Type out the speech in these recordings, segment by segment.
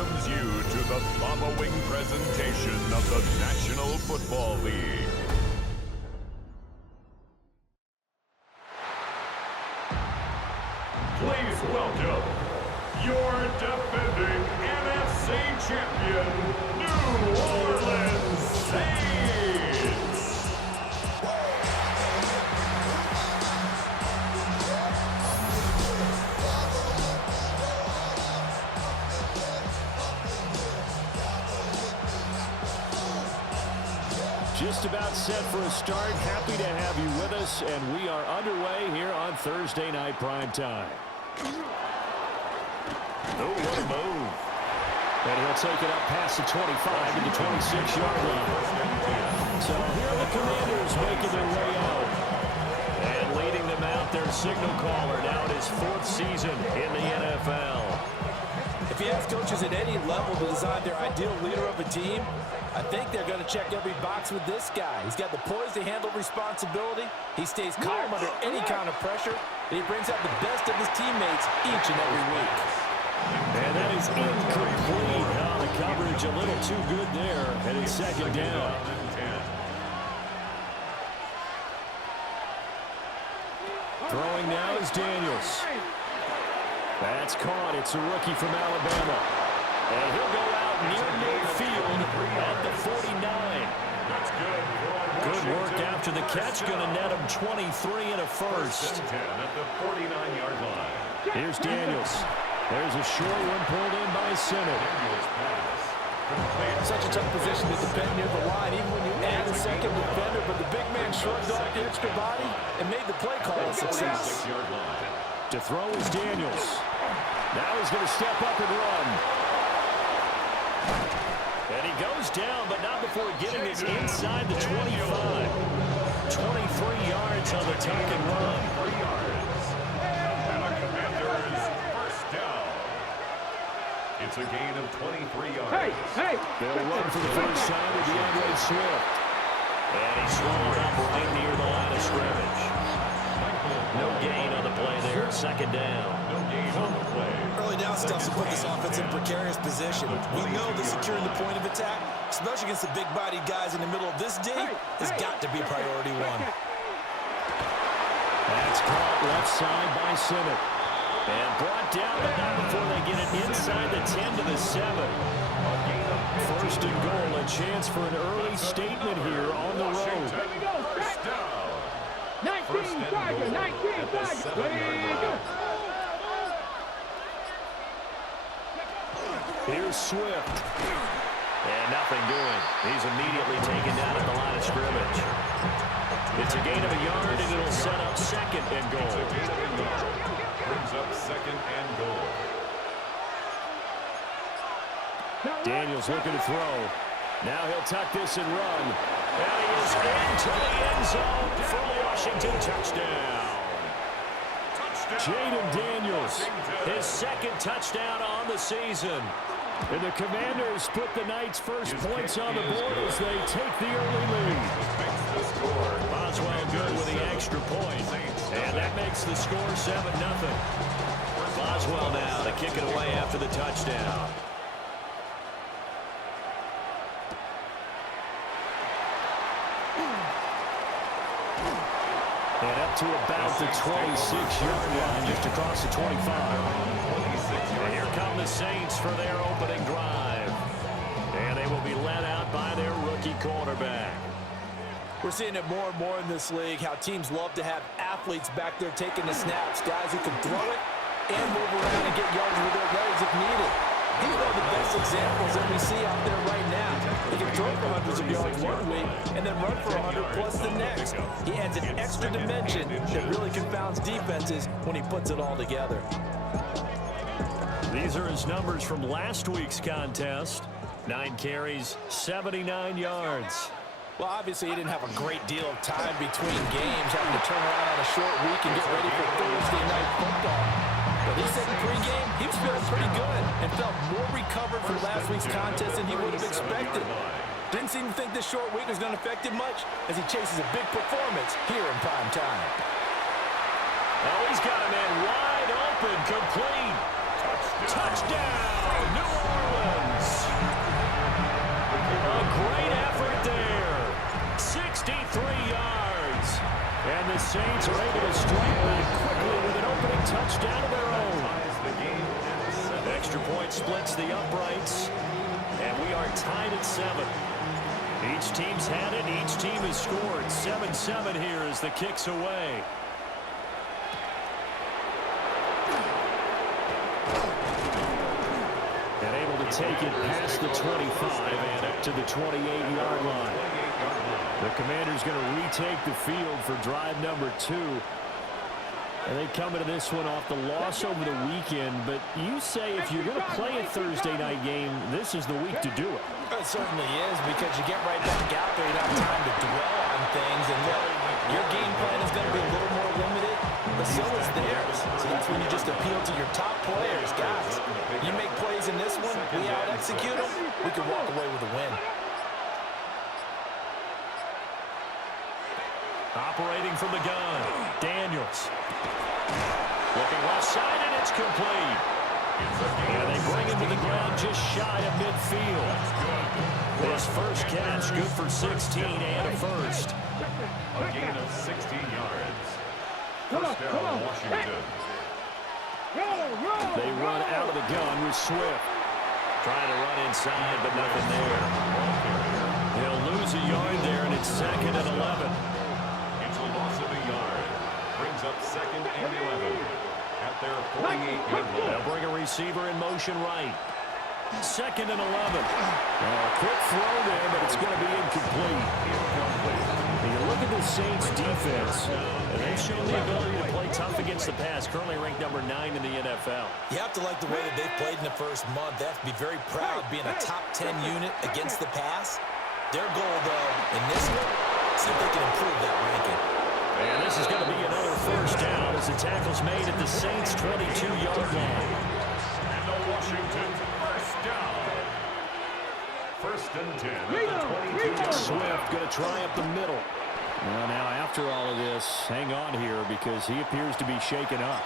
welcomes you to the following presentation of the National Football League. Please welcome your defending NFC champion, New Orleans Saints. Just about set for a start. Happy to have you with us, and we are underway here on Thursday Night Prime Time. Oh, what a move. And he'll take it up past the 25 to the 26-yard line. So here are the Commanders making their way out. And leading them out, their signal caller, now in his 4th season in the NFL. If you ask coaches at any level to design their ideal leader of a team, I think they're going to check every box with this guy. He's got the poise to handle responsibility. He stays calm under any kind of pressure. And he brings out the best of his teammates each and every week. And that is incomplete. Oh, the coverage a little too good there. And it's second down. Throwing now is Daniels. That's caught. It's a rookie from Alabama. And he'll go out near midfield at the 49. That's good. Good work after the catch. Going to net him 23 and a first. At the 49-yard line. Here's Daniels. There's a short one pulled in by Sinnott. Such a tough position to defend near the line, even when you add a second defender. But the big man shrugged off the extra body and made the play call a success. To throw is Daniels. Now he's going to step up and run. And he goes down, but not before getting it inside the 25. 23 yards on the tuck and run. 3 yards. And a Commander's first down. It's a gain of 23 yards. They'll run for the first time with DeAndre Swift. And he's swallowed up right near the line of scrimmage. No gain on the play there. Second down. No gain on the play. Early down stuff to put this offense in a precarious position. We know that securing the point of attack, especially against the big-bodied guys in the middle of this D, has got to be priority one. That's caught left side by Sinnott. And brought down, but not before they get it inside the 10 to the 7. First and goal, a chance for an early statement here on the road. First down. 19 Tigers, 19 Tigers. Here's Swift. And nothing doing. He's immediately taken down at the line of scrimmage. It's a gain of a yard, and it'll set up second and goal. Brings up second and goal. Daniels looking to throw. Now he'll tuck this and run. And he is into the end zone for Washington. Touchdown. Jayden Daniels, his second touchdown on the season. And the Commanders put the Knights' first points on the board as they take the early lead. Boswell good with the extra point. And that makes the score 7-0. Boswell now to kick it away after the touchdown. And up to about the 26-yard line, just across the 25. And here come the Saints for their opening drive. And they will be led out by their rookie quarterback. We're seeing it more and more in this league, how teams love to have athletes back there taking the snaps, guys who can throw it and move around and get yards with their legs if needed. These are the best examples that we see out there right now. He can throw for hundreds of yards one week and then run for 100 plus the next. He adds an extra dimension that really confounds defenses when he puts it all together. These are his numbers from last week's contest. 9 carries, 79 yards. Well, obviously, he didn't have a great deal of time between games, having to turn around on a short week and get ready for Thursday night football. But he said in pregame, he was feeling pretty good and felt more recovered from last week's contest than he would have expected. Didn't seem to think this short week was going to affect him much as he chases a big performance here in prime time. Oh, he's got a man wide open, complete. Touchdown, New Orleans. Saints are able to strike back quickly with an opening touchdown of their own. Extra point splits the uprights, and we are tied at 7. Each team's had it. Each team has scored. 7-7 here as the kick's away. And able to take it past the 25 and up to the 28-yard line. The Commanders going to retake the field for drive number 2. And they come into this one off the loss over the weekend. But you say if you're going to play a Thursday night game, this is the week to do it. It certainly is, because you get right back out there. You don't have time to dwell on things. And your game plan is going to be a little more limited, but so is theirs. So that's when you just appeal to your top players. Guys, you make plays in this one, we out-execute them, we can walk away with a win. Operating from the gun, Daniels. Looking left side, and it's complete. And they bring him to the ground just shy of midfield. His first catch, good for 16 and a first. A gain of 16 yards. First down, Washington. They run out of the gun with Swift. Trying to run inside, but nothing there. He'll lose a yard there, and it's 2nd and 11. It's a loss of a yard. Brings up 2nd and 11. At their 48-yard line. They'll bring a receiver in motion right. 2nd and 11. Quick throw there, but it's going to be incomplete. You look at the Saints defense, and they've shown the ability to play tough against the pass, currently ranked number 9 in the NFL. You have to like the way that they've played in the first month. They have to be very proud being a top 10 unit against the pass. Their goal, though, in this one, see if they can improve that ranking. And this is going to be another first down as the tackle's made at the Saints' 22-yard line. And the Washington first down. 1st and 10 at the 22-yard Swift going to try up the middle. Well, now after all of this, hang on here because he appears to be shaken up.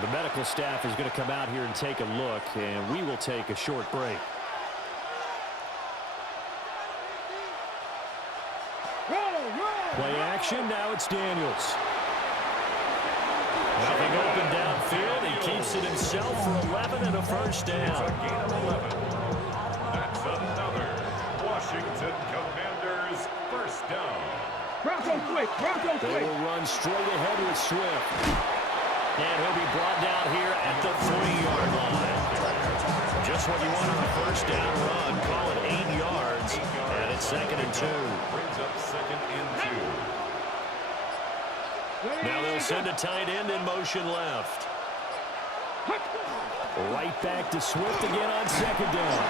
The medical staff is going to come out here and take a look, and we will take a short break. Play action, now it's Daniels. Nothing open downfield. He keeps it himself for 11 and a first down. A gain of 11. That's another Washington Commanders first down. They will run straight ahead with Swift. And he'll be brought down here at the 3-yard line. Just what you want on a first down run. Call it 8 yards. And it's 2nd and 2. Brings up 2nd and 2. Now they'll send a tight end in motion left. Right back to Swift again on 2nd down.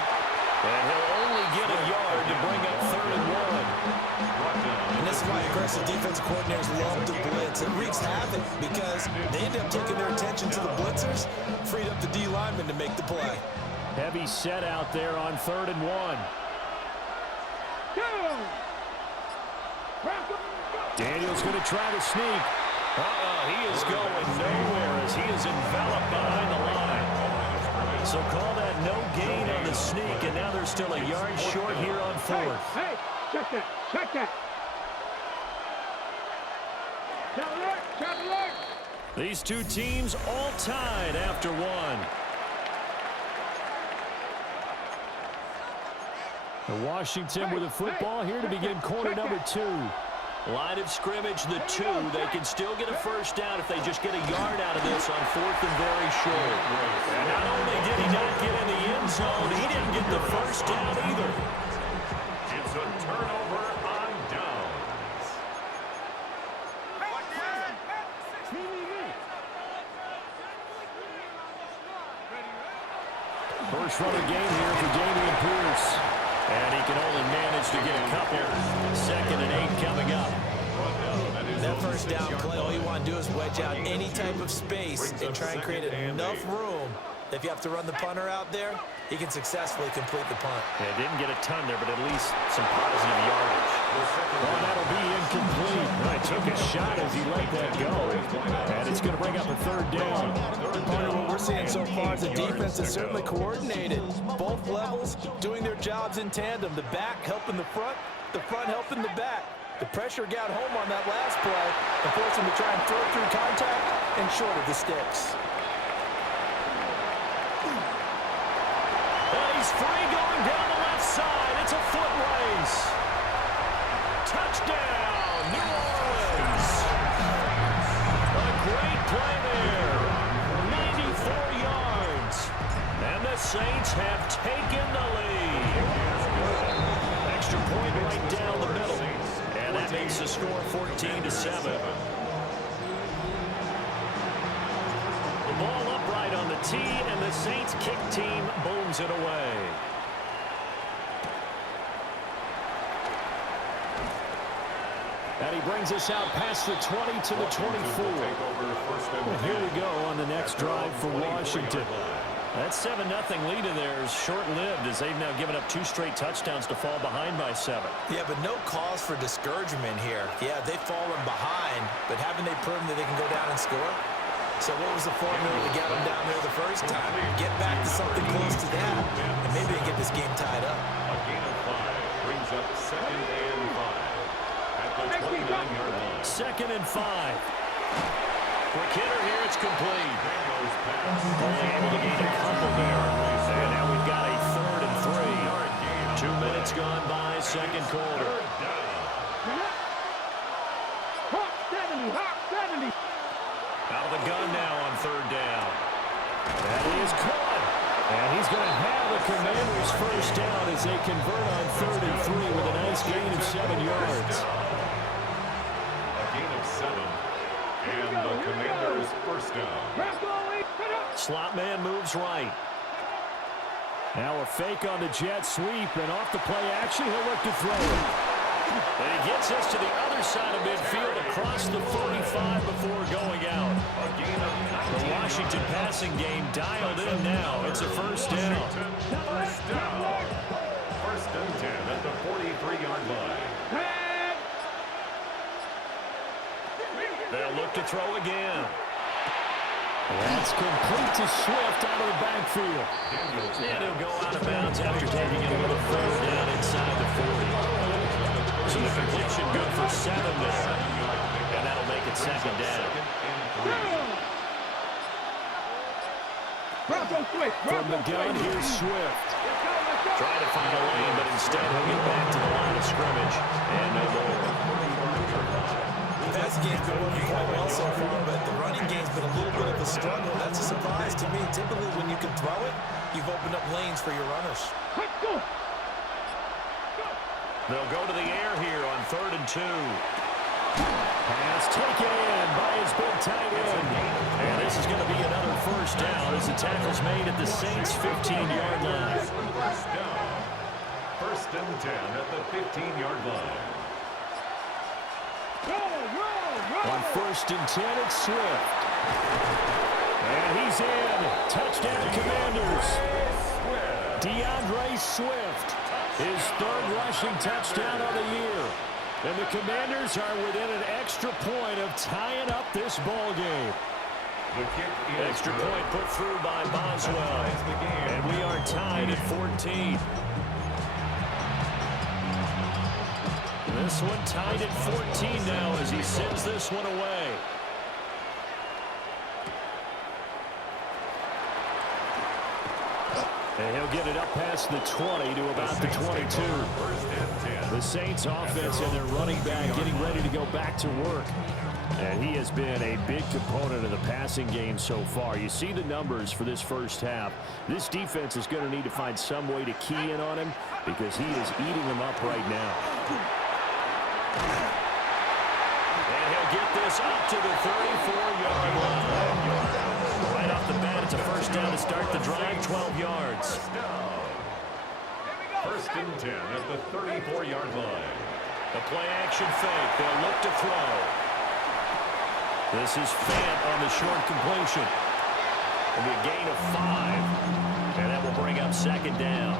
And he'll only get a yard to bring up 3rd and 1. And this is why aggressive defensive coordinators love to blitz. It wreaks havoc because they end up taking their attention to the blitzers, freed up the D lineman to make the play. Heavy set out there on 3rd and 1. Daniels going to try to sneak. He is going nowhere as he is enveloped behind the line. So call that no gain on the sneak, and now they're still a yard short here on 4th. Hey, check that, check that. Shot alert. These two teams all tied after 1. Washington with the football here to begin quarter number 2. Line of scrimmage, the 2. They can still get a first down if they just get a yard out of this on 4th and very short. And not only did he not get in the end zone, he didn't get the first down either. It's a turnover on downs. First run of the game here for Dameon Pierce. And he can only manage to get a couple. 2nd and 8 coming up. That first down play, all you want to do is wedge out any type of space and try and create enough room. If you have to run the punter out there, he can successfully complete the punt. Yeah, didn't get a ton there, but at least some positive yardage. Well, that'll be incomplete. I took a shot as he let that go. And it's going to bring up a 3rd down. Partner, what we're seeing so far is the defense is certainly coordinated. Both levels doing their jobs in tandem. The back helping the front helping the back. The pressure got home on that last play and forced him to try and throw through contact and short of the sticks. And he's free going down the left side. It's a foot race. Touchdown, New Orleans. A great play there. 94 yards. And the Saints have taken the lead. Extra point right down the middle. And that makes the score 14-7. The ball upright on the tee, and the Saints kick team booms it away. And he brings us out past the 20 to the 24. And here we go on the next drive for Washington. That 7-0 lead in there is short-lived as they've now given up 2 straight touchdowns to fall behind by 7. Yeah, but no cause for discouragement here. Yeah, they've fallen behind, but haven't they proven that they can go down and score? So what was the formula to get them down there the first time? Get back to something close to that, and maybe they get this game tied up. A gain of 5 brings up 2nd and 5 at the 29-yard line. 2nd and 5. Quick hitter here, it's complete. Only able to gain a couple there. And now we've got a 3rd and 3. 2 minutes gone by, second quarter. Hawk 70, Hawk 70. Out of the gun now on 3rd down. That is caught. And he's going to have the Commanders' first down as they convert on 3rd and 3 with a nice gain of 7 yards. A gain of 7. And the Commanders' first down. Slot man moves right. Now a fake on the jet sweep, and off the play action, he'll look to throw it. And he gets us to the other side of midfield across the 45 before going out. The Washington passing game dialed in now. It's a first down. First down. 1st and 10 at the 43-yard line. They'll look to throw again. That's complete to Swift out of the backfield. And he'll go out of bounds after taking it a little further down inside the 40. So the completion good for 7 there. And that'll make it 2nd down. From the gun, here's Swift. Trying to find a lane, but instead he'll get back to the line of scrimmage. And no more. Passing game's been working quite well so far, but the running game's been a little bit of a struggle. That's a surprise to me. Typically, when you can throw it, you've opened up lanes for your runners. They'll go to the air here on 3rd and 2. Pass taken in by his big tight end. And this is going to be another first down as the tackle's made at the Saints' 15-yard line. First down. 1st and 10 at the 15-yard line. On 1st and 10, it's Swift. And he's in. Touchdown, Commanders. DeAndre Swift, his 3rd rushing touchdown of the year. And the Commanders are within an extra point of tying up this ball game. The kick is Extra point put through by Boswell. And we are tied at 14. This one tied at 14 now as he sends this one away. And he'll get it up past the 20 to about the 22. The Saints offense and their running back getting ready to go back to work. And he has been a big component of the passing game so far. You see the numbers for this first half. This defense is going to need to find some way to key in on him because he is eating them up right now. And he'll get this up to the 34-yard line. Right off the bat, it's a first down to start the drive, 12 yards. 1st and 10 at the 34-yard line. The play action fake. They'll look to throw. This is Fant on the short completion. It'll be a gain of 5. And that will bring up 2nd down.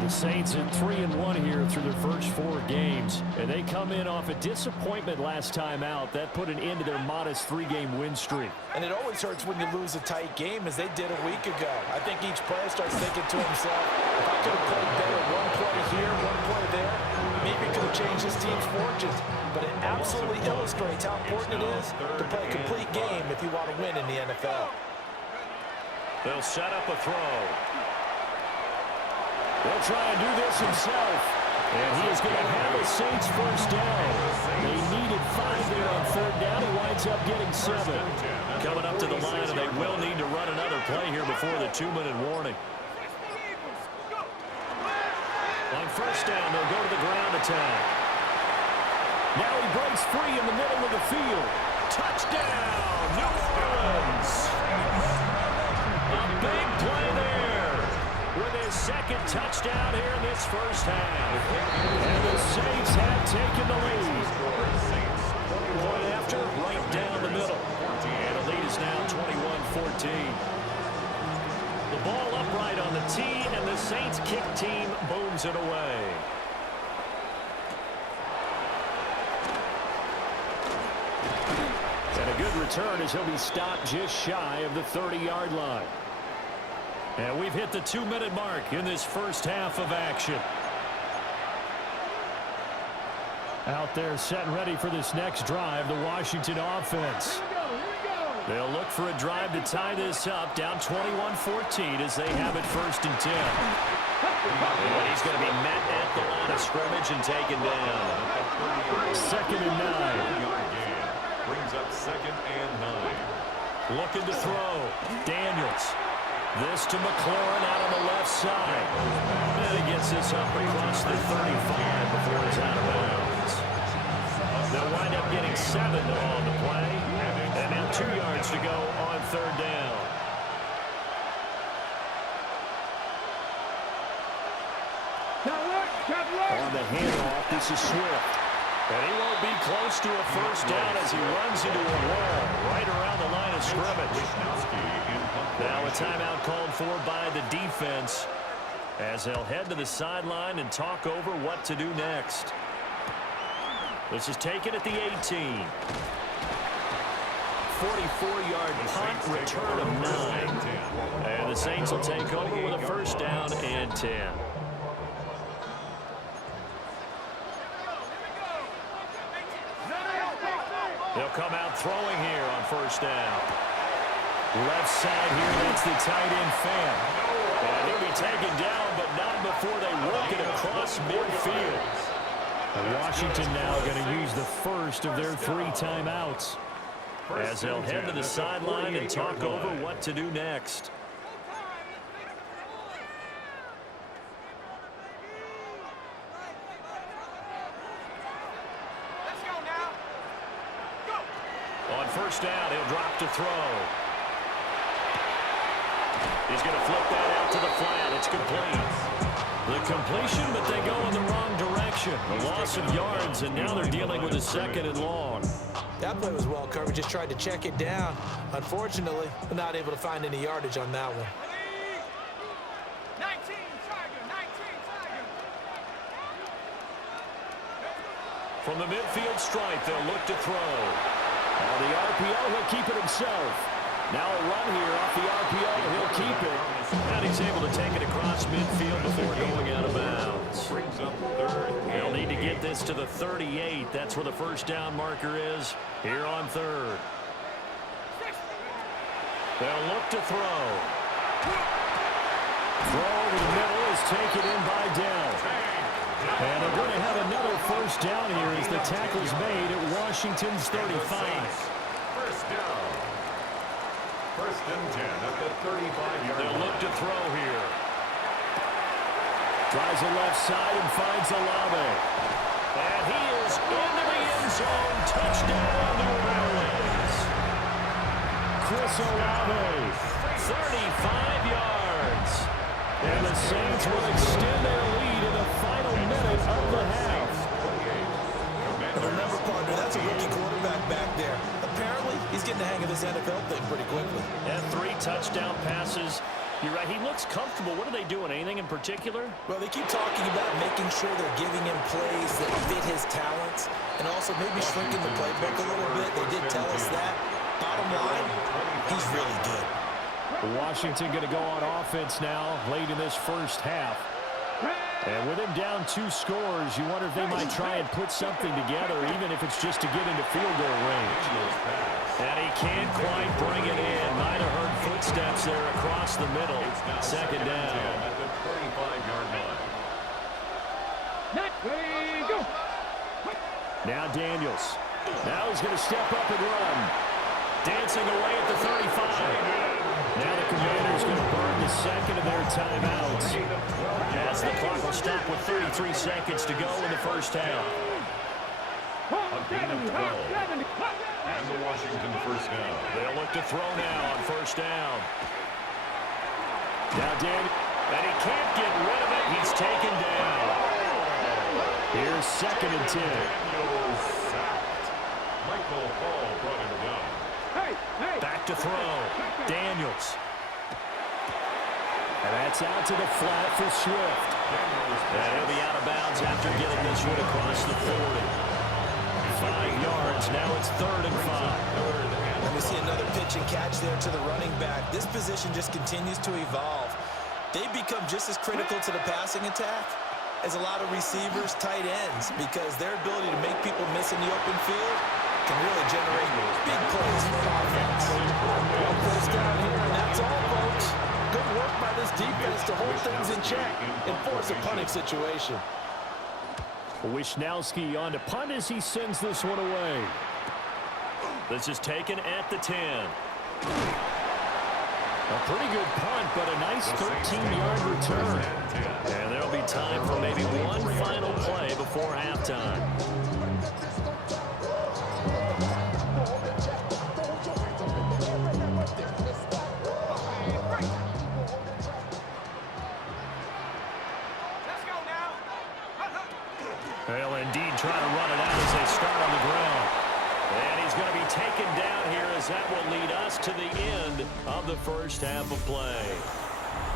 The Saints at 3-1 here through their first 4 games. And they come in off a disappointment last time out. That put an end to their modest 3-game win streak. And it always hurts when you lose a tight game, as they did a week ago. I think each player starts thinking to himself, if I could have played better one play here, one play there, maybe it could have changed his team's fortunes, but it absolutely illustrates how important it is to play a complete game if you want to win in the NFL. They'll set up a throw. They'll try and do this himself. And he is going to have the Saints first down. They needed 5 there on third down. He winds up getting 7. Coming up to the line, and they will need to run another play here before the 2-minute warning. On first down, they'll go to the ground attack. Now he breaks free in the middle of the field. Touchdown, New Orleans! A big play there with his second touchdown here in this first half. And the Saints have taken the lead. Point after, right down the middle. And the lead is now 21-14. The ball upright on the tee, and the Saints kick team booms it away. And a good return as he'll be stopped just shy of the 30-yard line. And we've hit the 2-minute mark in this first half of action. Out there set and ready for this next drive, the Washington offense. They'll look for a drive to tie this up, down 21-14 as they have it first and 10. And he's going to be met at the line of scrimmage and taken down. 2nd and 9. Brings up 2nd and 9. Looking to throw. Daniels. This to McLaurin out on the left side. And he gets this up across the 35 before it's out of bounds. They'll wind up getting 7 on the play. And now 2 yards to go on third down. On the handoff, this is Swift. And he won't be close to a first down as he runs into a wall right around the line of scrimmage. Now a timeout called for by the defense as they'll head to the sideline and talk over what to do next. This is taken at the 18. 44-yard punt, return of 9. And the Saints will take over with a first down and 10. They'll come out throwing here on first down. Left side here, that's the tight end Fan. And he'll be taken down, but not before they work it across midfield. And Washington now going to use the first of their 3 timeouts as they'll head to the sideline and talk over what to do next. On first down, he'll drop to throw. He's going to flip that out to the flat. It's complete. The completion, but they go in the wrong direction. A loss of yards, and now they're dealing with a 2nd and long. That play was well covered. Just tried to check it down. Unfortunately, they're not able to find any yardage on that one. 19 Tiger. From the midfield stripe, they'll look to throw. On the RPO, he'll keep it himself. Now a run here off the RPO, he'll keep it. And he's able to take it across midfield before going out of bounds. Brings up 3rd. They'll need to get this to the 38. That's where the first down marker is here on 3rd. They'll look to throw. Throw over the middle is taken in by Dell. And they're going to have another first down here as the tackle's made at Washington's 35. First down. 1st and 10 at the 35-yard line. They'll look to throw here. Tries the left side and finds Olave. And he is into the end zone. Touchdown, New Orleans. Chris Olave, 35 yards. And the Saints will extend their lead in the final minute of the half. And remember, partner, that's a rookie quarterback back there. Apparently, he's getting the hang of this NFL thing pretty quickly. And 3 touchdown passes. You're right, he looks comfortable. What are they doing? Anything in particular? Well, they keep talking about making sure they're giving him plays that fit his talents and also maybe shrinking the playbook a little bit. They did tell us that. Bottom line, he's really good. Washington going to go on offense now late in this first half. And with him down 2 scores, you wonder if they might try and put something together, even if it's just to get into field goal range. And he can't quite bring it in. Might have heard footsteps there across the middle. Second down. At the 35-yard line. Now Daniels. Now he's going to step up and run. Dancing away at the 35. Now the Commanders going to burn the second of their timeouts. As the clock will stop with 33 seconds to go in the first half. A gain of 12. And the Washington first down. They'll look to throw now on first down. Now Daniels. And he can't get rid of it. He's taken down. Here's 2nd and 10. Daniels sacked. Michael Hall brought him down. Back to throw. Daniels. And that's out to the flat for Swift. And he'll be out of bounds after getting this one across the 40. 5 yards. Now it's 3rd and 5. And we see another pitch and catch there to the running back. This position just continues to evolve. They become just as critical to the passing attack as a lot of receivers, tight ends, because their ability to make people miss in the open field can really generate big plays for offense. One first down here, and that's all, folks. Good work by this defense to hold things in check and force a punting situation. Wishnowski on to punt as he sends this one away. This is taken at the 10. A pretty good punt, but a nice 13-yard return. And there'll be time for maybe one final play before halftime. They'll indeed try to run it out as they start on the ground. And he's going to be taken down here as that will lead us to the end of the first half of play.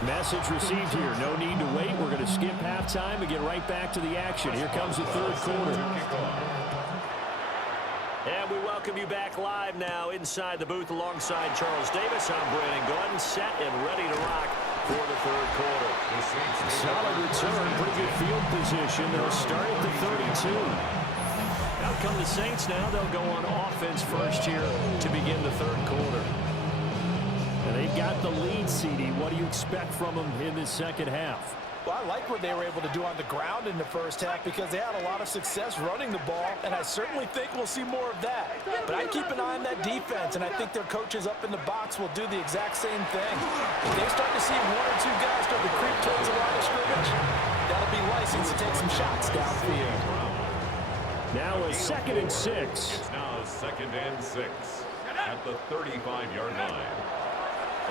Message received here. No need to wait. We're going to skip halftime and get right back to the action. Here comes the 3rd quarter. And we welcome you back live now inside the booth alongside Charles Davis. I'm Brandon Gordon, set and ready to rock for the 3rd quarter. Solid return, pretty good field position. They'll start at the 32. Out come the Saints now. They'll go on offense first here to begin the 3rd quarter. And they've got the lead, CD. What do you expect from them in this second half? Well, I like what they were able to do on the ground in the first half because they had a lot of success running the ball, and I certainly think we'll see more of that. But I keep an eye on that defense, and I think their coaches up in the box will do the exact same thing. If they start to see 1 or 2 guys start to creep towards the line of scrimmage, that'll be license to take some shots downfield. Now a 2nd and 6. It's now 2nd and 6 at the 35-yard line.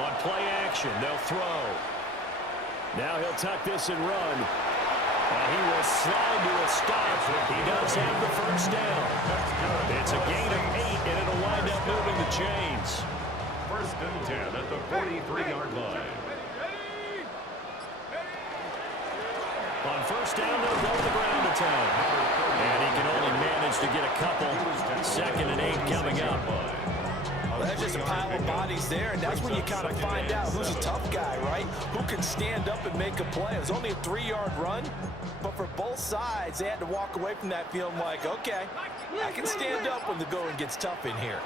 On play action, they'll throw. Now he'll tuck this and run. And he will slide to a stop. He does have the first down. It's a gain of 8, and it'll wind up moving the chains. 1st and 10 at the 43-yard line. On first down, they'll go to the ground attack. And he can only manage to get a couple. 2nd and 8 coming up. Well, that's just a pile of bodies there, and that's when you kind of find out who's a tough guy, right? Who can stand up and make a play. It was only a 3-yard run, but for both sides, they had to walk away from that feeling like, okay, I can stand up when the going gets tough in here.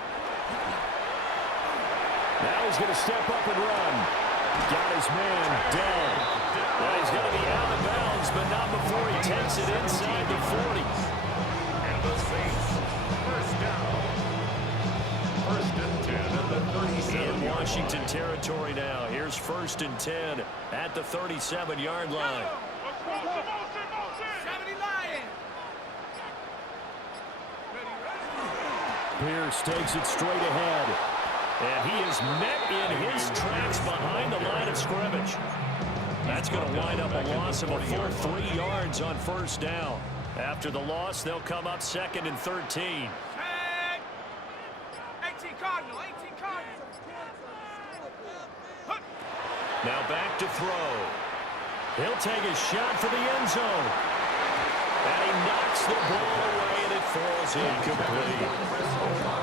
Now he's going to step up and run. Got his man down. Well, he's going to be out of bounds, but not before he takes it inside the 40. And the Saints, first down. 1st and 10 at the 37. In Washington territory now. Here's 1st and 10 at the 37-yard line. Pierce takes it straight ahead. And he is met in his tracks behind the line of scrimmage. That's going to wind up a loss of a full 3 yards on first down. After the loss, they'll come up 2nd and 13. 18 Cardinal, 18 Cardinal. Now back to throw. He'll take a shot for the end zone. And he knocks the ball away, and it falls incomplete.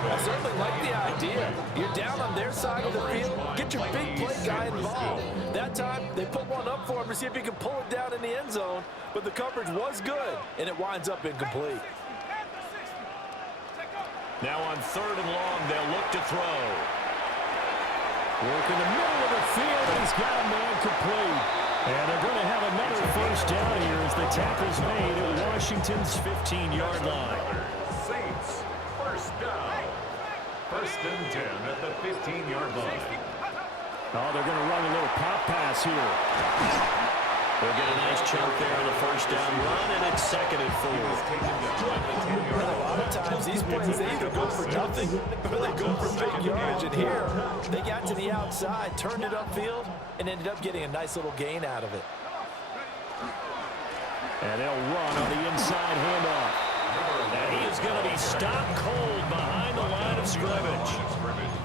I certainly like the idea. You're down on their side of the field. Get your big play guy involved. That time, they put one up for him to see if he can pull it down in the end zone. But the coverage was good, and it winds up incomplete. Now on 3rd and long, they'll look to throw. Work in the middle of the field, and he's got a man complete. And they're going to have another first down here as the tackle's made at Washington's 15-yard line. Saints, first down. 1st and 10 at the 15-yard line. Oh, they're going to run a little pop pass here. They'll get a nice chunk there on the first down run, and it's 2nd and 4. A lot of times, these plays, they either go for nothing or they go for big yardage. And here, they got to the outside, turned it upfield, and ended up getting a nice little gain out of it. And they'll run on the inside handoff. And he is going to be stopped cold behind the line of scrimmage.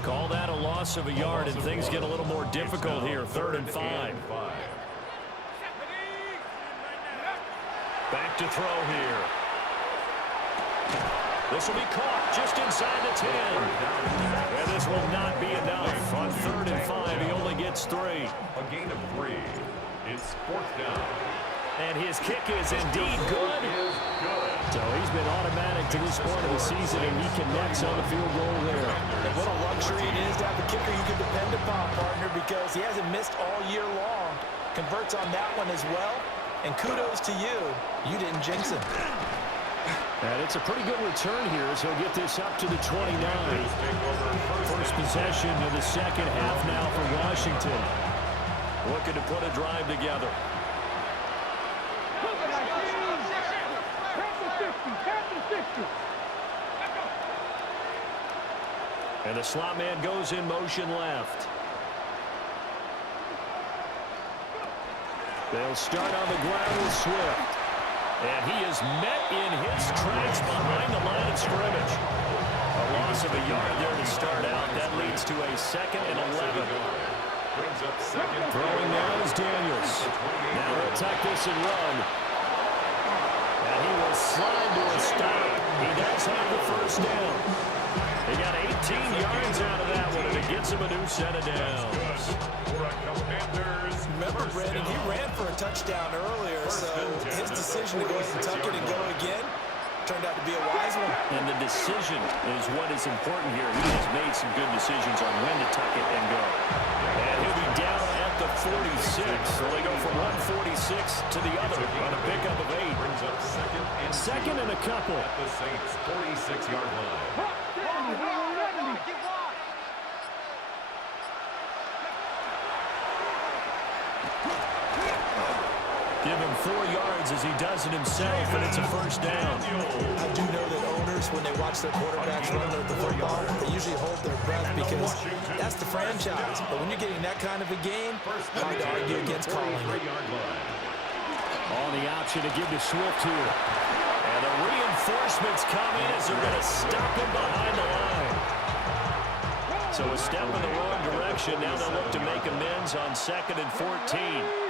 Call that a loss of a yard, and things get a little more difficult here. 3rd and 5. Back to throw here. This will be caught just inside the 10. And this will not be enough. On 3rd and 5, he only gets 3. A gain of 3. It's 4th down. And his kick is indeed good. So he's been automatic to this point of the season, and he connects on the field goal there. And what a luxury it is to have a kicker you can depend upon, partner, because he hasn't missed all year long. Converts on that one as well. And kudos to you. You didn't jinx him. And it's a pretty good return here as he'll get this up to the 29. First possession of the second half now for Washington. Looking to put a drive together. And the slot man goes in motion left. They'll start on the ground with Swift. And he is met in his tracks behind the line of scrimmage. A loss of a yard there to start out. That leads to a 2nd and 11. Throwing now is Daniels. Now he'll tuck this and run. And he will slide to a stop. He does have the first down. He got 18 yards out of that one, and it gets him a new set of downs. Remember, Brandon, he ran for a touchdown earlier, so his decision to go ahead and tuck it and go again turned out to be a wise one. And the decision is what is important here. He has made some good decisions on when to tuck it and go. And he'll be down at the 46. So they go from 146 to the other on a pickup of 8. Brings up 2nd and a couple. At the Saints' 46-yard line. Give him 4 yards as he does it himself, and it's a first down. I do know that owners, when they watch their quarterbacks run the football, they usually hold their breath because that's the franchise. But when you're getting that kind of a game, hard to argue against calling it. On the option to give to Swift here. And the reinforcements come in as they're going to stop him behind the line. So a step in the wrong direction. Now they'll look to make amends on 2nd and 14.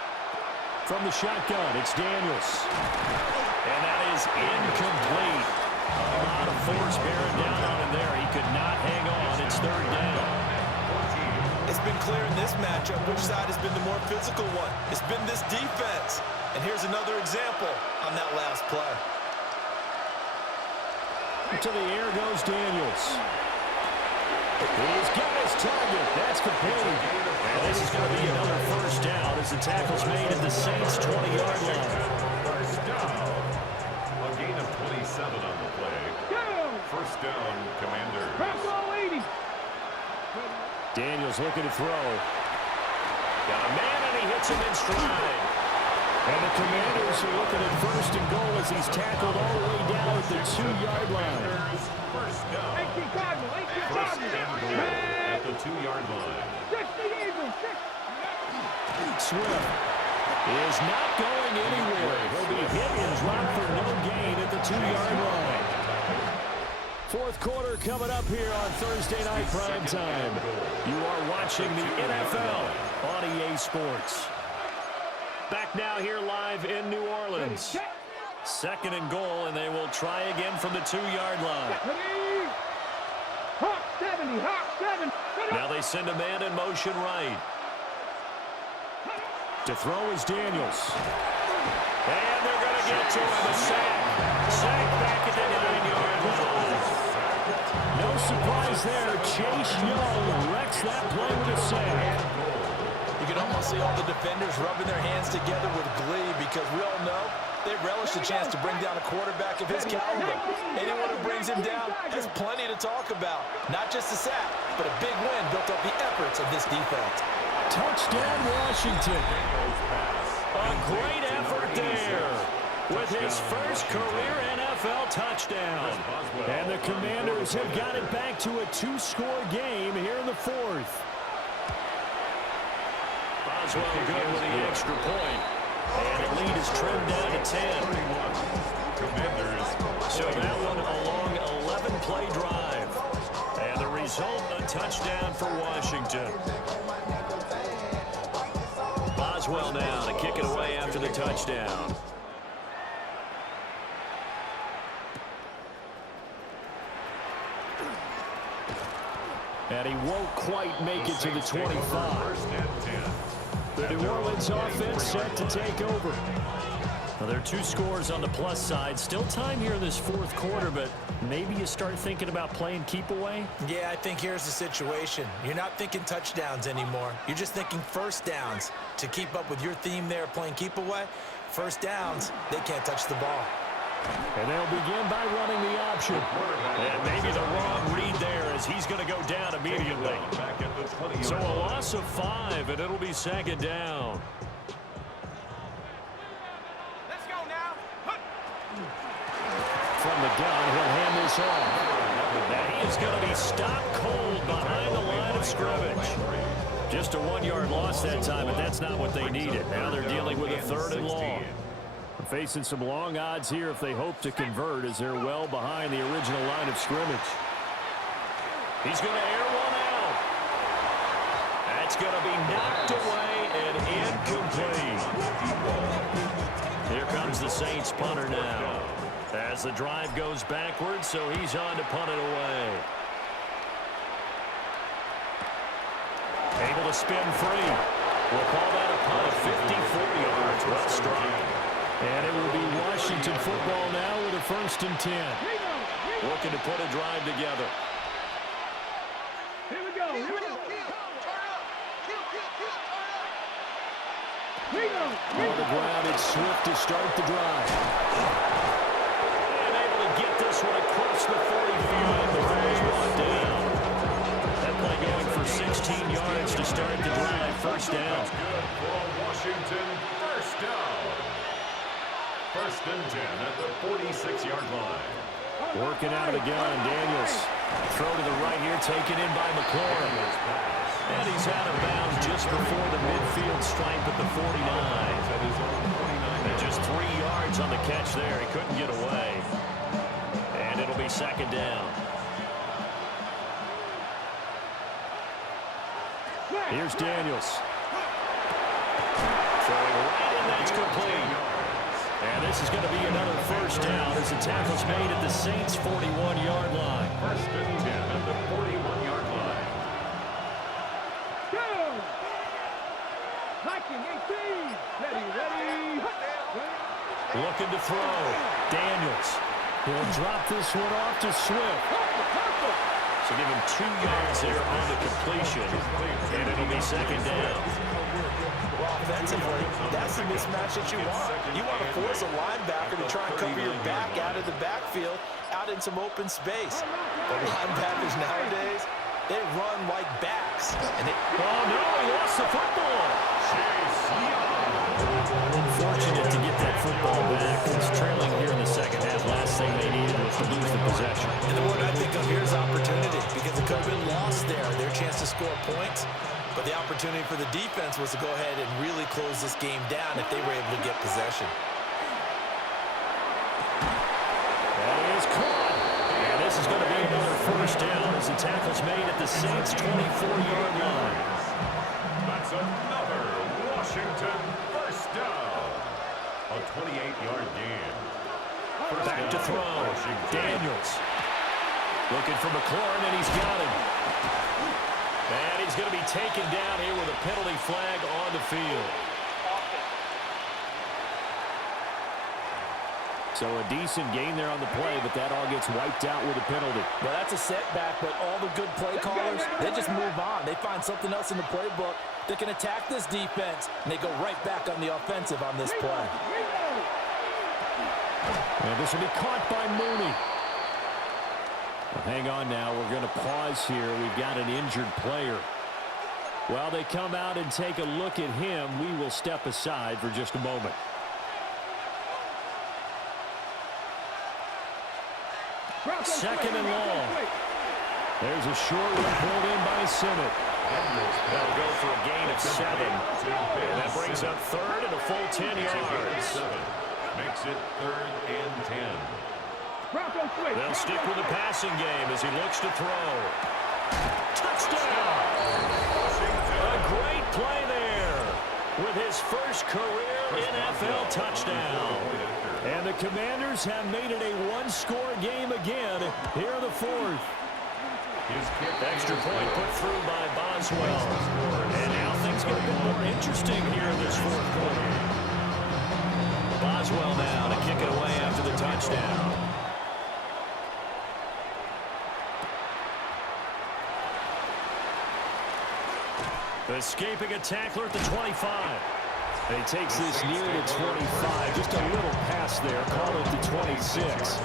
From the shotgun, it's Daniels. And that is incomplete. A lot of force bearing down on him there. He could not hang on. It's 3rd down. It's been clear in this matchup which side has been the more physical one. It's been this defense. And here's another example on that last play. To the air goes Daniels. He's got his target. That's complete. And this is going to be another first down as the tackle's made at the Saints' 20-yard line. First down. A gain of 27 on the play. First down, Commanders. Daniels looking to throw. Got a man, and he hits him in stride. And the Commanders are looking at 1st and goal as he's tackled all the way down at the 2-yard line. First down. First and goal at the 2-yard line. Swift is not going anywhere. He'll be hit and dropped for no gain at the 2-yard line. 4th quarter coming up here on Thursday Night Primetime. You are watching the NFL on EA Sports. Back now here live in New Orleans. 2nd and goal, and they will try again from the 2-yard line. Hawk 70, Hawk 7. Now they send a man in motion right. To throw is Daniels. And they're going to get to him. A sack. Sack back at the 9-yard line. No surprise there. Chase Young wrecks that play with a sack. You can almost see all the defenders rubbing their hands together with glee because we all know they relish the chance to bring down a quarterback of his caliber. Anyone who brings him down has plenty to talk about. Not just a sack, but a big win built up the efforts of this defense. Touchdown, Washington. A great effort there with his first career NFL touchdown. And the Commanders have got it back to a 2-score game here in the 4th. Boswell good with the extra point. And the lead is trimmed down to 10. So that one a long 11-play drive. And the result, a touchdown for Washington. Boswell now to kick it away after the touchdown. And he won't quite make it to the 25. The New Orleans offense set to take over. Well, there are 2 scores on the plus side. Still time here in this 4th quarter, but maybe you start thinking about playing keep away? Yeah, I think here's the situation. You're not thinking touchdowns anymore. You're just thinking first downs. To keep up with your theme there, playing keep away, first downs, they can't touch the ball. And they'll begin by running the option. And maybe the wrong read there as he's going to go down immediately. So a loss of 5, and it'll be 2nd down. Let's go now. From the gun, he'll hand this off. And he is going to be stopped cold behind the line of scrimmage. Just a 1-yard loss that time, but that's not what they needed. Now they're dealing with a 3rd and long. Facing some long odds here if they hope to convert as they're well behind the original line of scrimmage. He's going to air one out. That's going to be knocked away and incomplete. Here comes the Saints punter now as the drive goes backwards, so he's on to punt it away. Able to spin free. We'll call that a punt of 54 yards. Well struck. And it will be Washington football now with a 1st and 10. Looking to put a drive together. Here we go. Here we go. On the ground, it's Swift to start the drive. And able to get this one across the 45 before he's brought down. That play going for 16 yards to start the drive. First down. Good for Washington. First down. 1st and 10 at the 46-yard line. Working out of the gun, Daniels. Throw to the right here, taken in by McLaurin. And he's out of bounds just before the midfield stripe at the 49. And just 3 yards on the catch there. He couldn't get away. And it'll be 2nd down. Here's Daniels. Throwing right in, that's complete. And this is going to be another first down as the tackle's made at the Saints' 41-yard line. 1st and 10 at the 41-yard line. Go! Hiking 18. Ready. Looking to throw. Daniels. He'll drop this one off to Swift. So give him 2 yards there on the completion. And it'll be 2nd down. Well, offensively, that's the mismatch that you want. You want to force a linebacker to try and cover your back out of the backfield, out in some open space. But linebackers nowadays, they run like backs. And oh, no, he lost the football. Unfortunate to get that football back. It's trailing here in the 2nd half. Last thing they needed was to lose the possession. And the word I think of here is opportunity, because it could have been lost there, their chance to score points. But the opportunity for the defense was to go ahead and really close this game down if they were able to get possession. That is caught. And this is going to be another first down as the tackle's made at the Saints' 24-yard line. That's another Washington first down. A 28-yard gain. Back to throw. Daniels. Looking for McLaurin, and he's got him. And he's going to be taken down here with a penalty flag on the field. So a decent gain there on the play, but that all gets wiped out with a penalty. Well, that's a setback, but all the good play callers, they just move on. They find something else in the playbook that can attack this defense, and they go right back on the offensive on this play. And this will be caught by Mooney. Well, hang on now. We're going to pause here. We've got an injured player. While they come out and take a look at him, we will step aside for just a moment. Second and long. There's a short one pulled in by Simmett. That'll go for a gain of 7. And that brings up third and a full 10 yards. Makes it 3rd and 10. They'll stick with the passing game as he looks to throw. Touchdown! A great play there with his first career NFL touchdown. And the Commanders have made it a one-score game again here in the 4th. Extra point put through by Boswell. And now things get a bit more interesting here in this 4th quarter. Boswell now to kick it away after the touchdown. Escaping a tackler at the 25. And he takes this near the 25. Just a little pass there. Call it the 26.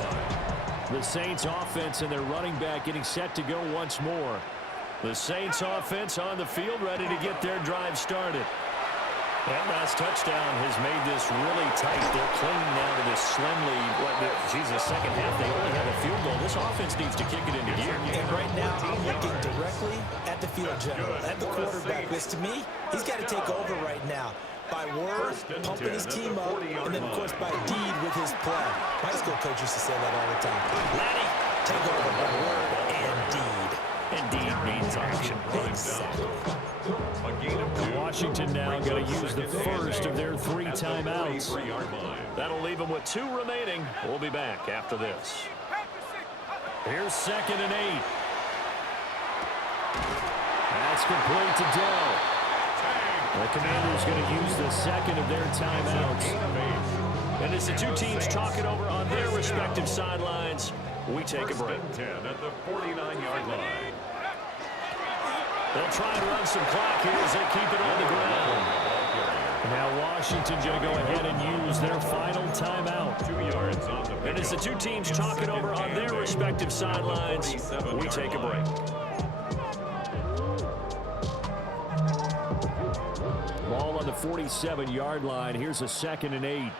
The Saints offense and their running back getting set to go once more. The Saints offense on the field ready to get their drive started. That last touchdown has made this really tight. They're clinging now to this slim lead. The second half, they only have a field goal. This offense needs to kick it into gear. And right now, I'm looking directly at the field general, at the quarterback. Because to me, he's got to take over right now. By word, pumping his team up, and then, of course, by deed with his play. My school coach used to say that all the time. Laddie, take over by word and deed. And deed means action. Exactly. Washington now going to use the first of their 3 timeouts. That'll leave them with 2 remaining. We'll be back after this. Here's 2nd and 8. That's complete to Dell. The Commanders going to use the second of their timeouts. And as the 2 teams talk it over on their respective sidelines, we take a break. 10 at the 49-yard line. They'll try and run some clock here as they keep it on the ground. Now Washington going to go ahead and use their final timeout. 2 yards on the And as the 2 teams talk it over on their respective sidelines, we take a break. Ball on the 47-yard line. Here's a 2nd and 8.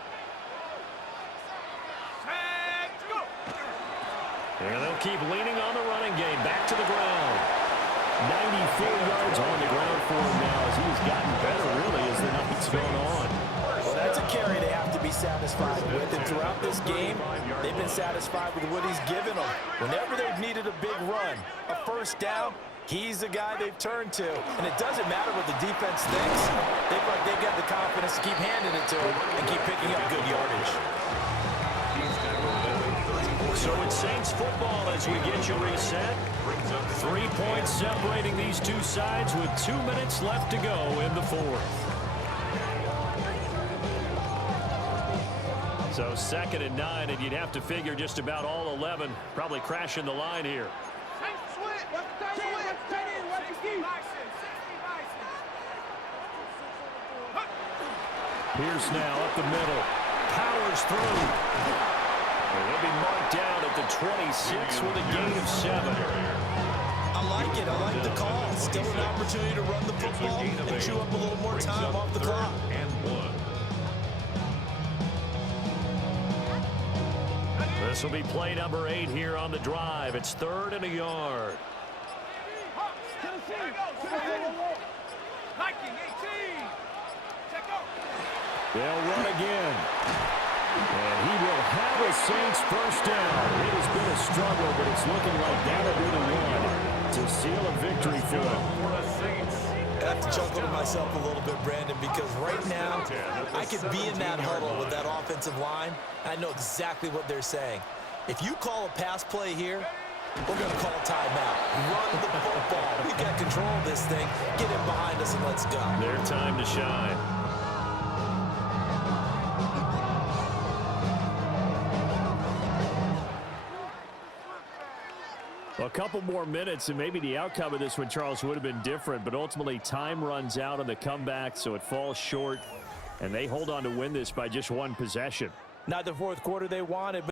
And they'll keep leaning on the running game. Back to the ground. 94 yards on the ground for him now as he's gotten better, really, as the night's gone on. Well, that's a carry they have to be satisfied with. And throughout this game, they've been satisfied with what he's given them. Whenever they've needed a big run, a first down, he's the guy they've turned to. And it doesn't matter what the defense thinks. They feel like they've got the confidence to keep handing it to him and keep picking up good yardage. So it's Saints football as we get you reset. 3 points separating these 2 sides with 2 minutes left to go in the 4th. So 2nd and 9, and you'd have to figure just about all 11 probably crashing the line here. Pierce now up the middle. Powers through. And he'll be marked down at the 26 with a gain of 7. I like it. I like the call. Still an opportunity to run the football and chew up a little more time off the clock. This will be play number 8 here on the drive. It's 3rd and a yard. They'll run again. And he will have a Saints first down. It has been a struggle, but it's looking like that'll be the one to seal a victory for them. I have to chuckle to myself a little bit, Brandon, because right now I could be in that huddle with that offensive line. I know exactly what they're saying. If you call a pass play here, we're going to call a timeout. Run the football. We've got control of this thing. Get it behind us and let's go. Their time to shine. A couple more minutes, and maybe the outcome of this one, Charles, would have been different. But ultimately, time runs out on the comeback, so it falls short. And they hold on to win this by just one possession. Not the fourth quarter they wanted, but